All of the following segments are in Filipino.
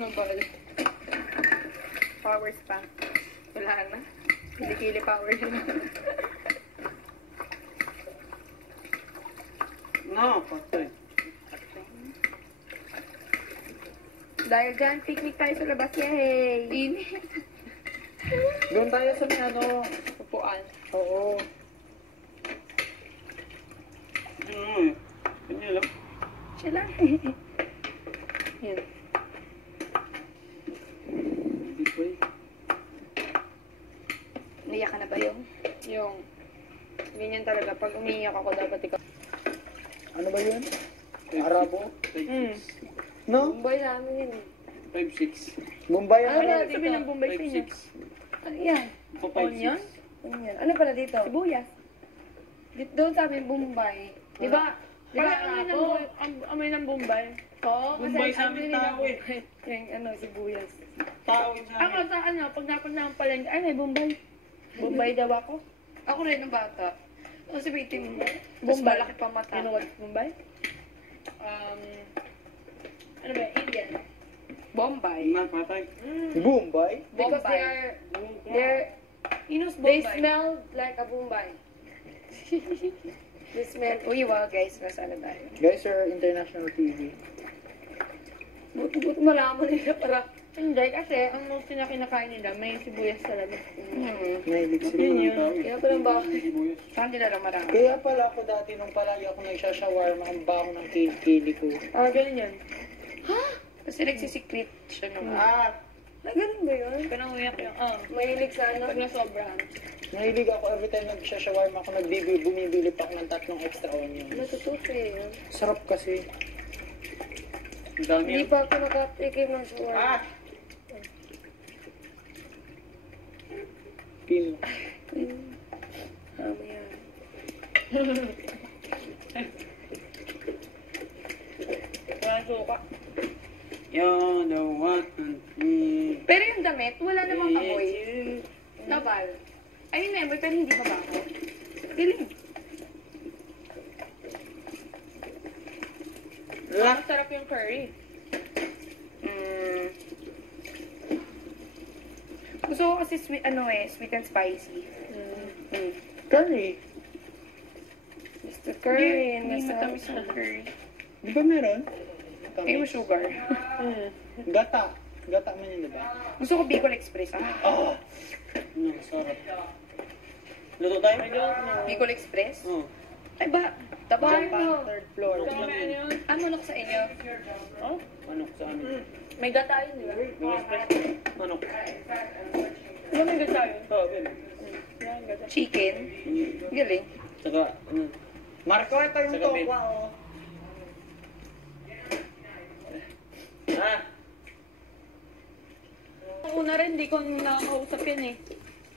Ano ba? Powers pa. Wala na. Kili-kili power yun. No, patay. Dahil dyan, picnic tayo sa labas. Yay! Init. Doon tayo sa may ano. Upuan. Oo. Kanya lang. Siya lang. Yan. Hindi po eh. Umiyak ka na ba yung ganyan talaga. Pag umiiyak ako, dapat ikaw. Ano ba yun? Arabo? No? Bombay namin yun. 5-6. Bombay Ano ang ba sabi ng Bombay sa inyo? 5-6. Ano yan? Onion? Onion. Ano pala dito? Sibuyas. Dito doon sabi Bombay. Di ba? Di ba amoy ng Bombay? Oo, kasi Bombay sa amoy amin nila tao eh. yung ano, sibuyas. Tao sa Ako sa ano, pag napag ng palengke, ay may Bombay. Bombay daw ako. Ako rin ng bata. Kasi bitin mo. Bombay. Malaki pa mata. You know what Bombay? Ano ba? Indian. Bombay. patay. Bombay? Because they're, you know, they smell like a Bombay. They smell, uy, wow guys, masana tayo. Guys, are international TV. Buti malaman nila para, hindi, kasi ang most na kinakain nila, may sibuyas talaga. Nahilig sila. Yun yun. Kaya pa lang ba? Saan nila lang marami? Kaya pala ako dati nung palagi ako nagsashawarma, ang baho ng kilikili ko. Ganun yan. Ha? Kasi nagsisikrit siya nung, ganun ba yun? Pero uyak yung, mahilig sa ano? Pag nasobrahan. Nahilig ako every time nagsashawarma ako, bumibili pa ako ng 3 extra onions. Matututo yun. Sarap kasi. Hindi pa ako nakatikim ng shawarma. Pino. Mamaya. Wala suka. You're the one me. Pero yung damit, wala namang amoy. Nabal. Ayun na, pero hindi pa ba ako? Galing. Sarap yung curry. Gusto ko kasi sweet, sweet and spicy. Curry. Mr. Curry. Hindi matamis na curry. Di ba meron? Hindi mo sugar. Gata. Gata man yun, di ba? Gusto ko Bicol Express. Sarap. Luto tayo? Bicol Express? Oo. Ay ba? Tabahan mo. 3rd floor. Manok sa inyo? Manok sa amin. May gata yun, di ba? Manok. Di ba may gata yun? Oo, babe. Chicken? Galing. Saka, Marco, ito yung Saka tokwa, oh. Una rin, di ko nakakausap yan eh.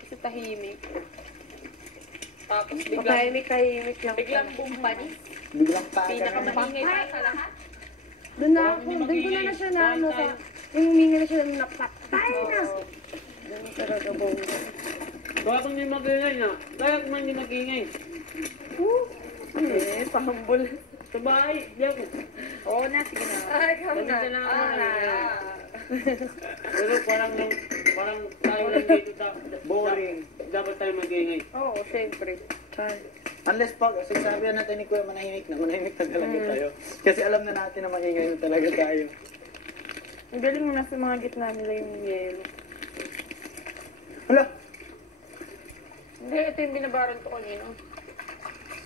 Kasi tahimik. Tapos biglang... Tahimik lang. Biglang bumpanis. Biglang taga na. Pinakamahingay tayo sa lahat. Doon na ako, doon ko na siya na ano sa, yung humingi na siya ng napatay na. Doon talaga bongga. bakit hindi mag-ingay na? Kaya kung hindi mag-ingay. Pahambol. Sa bahay, di ako. Oo na, sige na. Ay, ikaw Dati na lang ako na. Pero parang tayo lang dito Boring. Dapat tayo mag-ingay. Oo, siyempre. Unless pag, sabihan natin ni Kuya, manahimik na talaga tayo. Kasi alam na natin na maingay na talaga tayo. Ang galing mo na sa mga gitna nila yung yelo. Hala! Hindi, ito yung binabaran ko kanina.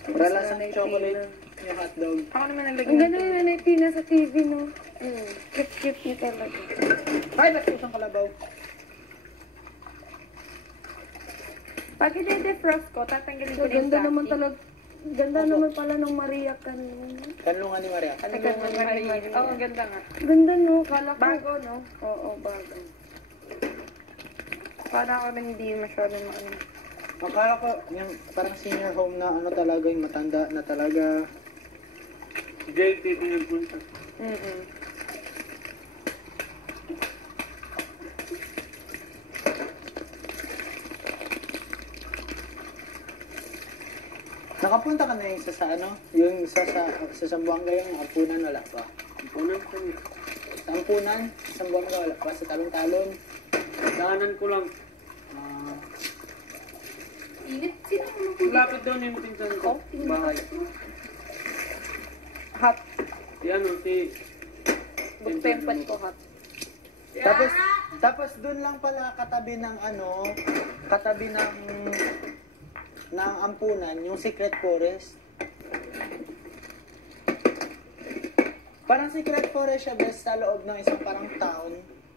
Para lasang chocolate, yung hotdog. Ako naman naglagay. Ang ganda yung Nanay Tina sa TV, no? Cute-cute niya talaga. Ay, ba't isang kalabaw? Pag i-defrost ko, tatanggalin ko So, na yung ganda naman plastic. talaga. Ganda naman pala ng Maria kanina. Kanlungan ni Maria. Ay, ganda nga rin. Oo, ang ganda nga. Ganda, no? Kala ko. Bago, no? Oo, bago. Para ako rin hindi masyadong maano. Akala ko, yung parang senior home na ano talaga, yung matanda na talaga. Jail dito yung punta. Nakapunta ka na yung sa ano? Yung sa Zamboanga yung Apunan, wala pa. Apunan kami. Sa ampunan, isang buwan ka wala pa sa talon-talon. Daanan ko lang. Ah, Init. Sino mo mag- Lapit doon yung pinsan ko. Bahay. Hot. Si ano, si... Bugpempat ko hot. tapos dun lang pala katabi ng ano, katabi ng ampunan, yung secret forest. Parang secret forest siya best sa loob ng isang parang town.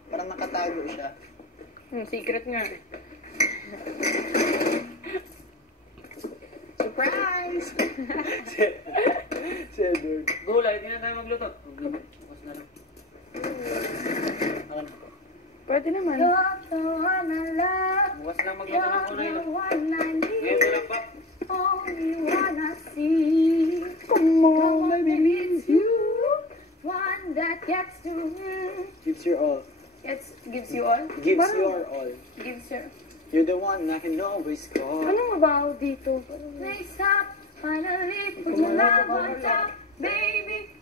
Parang nakatago siya. Secret nga. Surprise! si Edward. Gulay, hindi na tayo magluto. Bukas na lang. Alam. Pwede naman. Bukas na magluto ng kulay. Ngayon na lang pa. Only one I see. Come on, baby, needs you. One that gets to me. Gives your all. Gives you all? Gives Parang- your all. Gives your... You're the one I can always call. Anong mabaho dito? Please stop. Finally, put your love on top. Baby.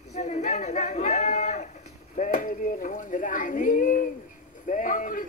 Baby, you're the one that I I need. need. Baby.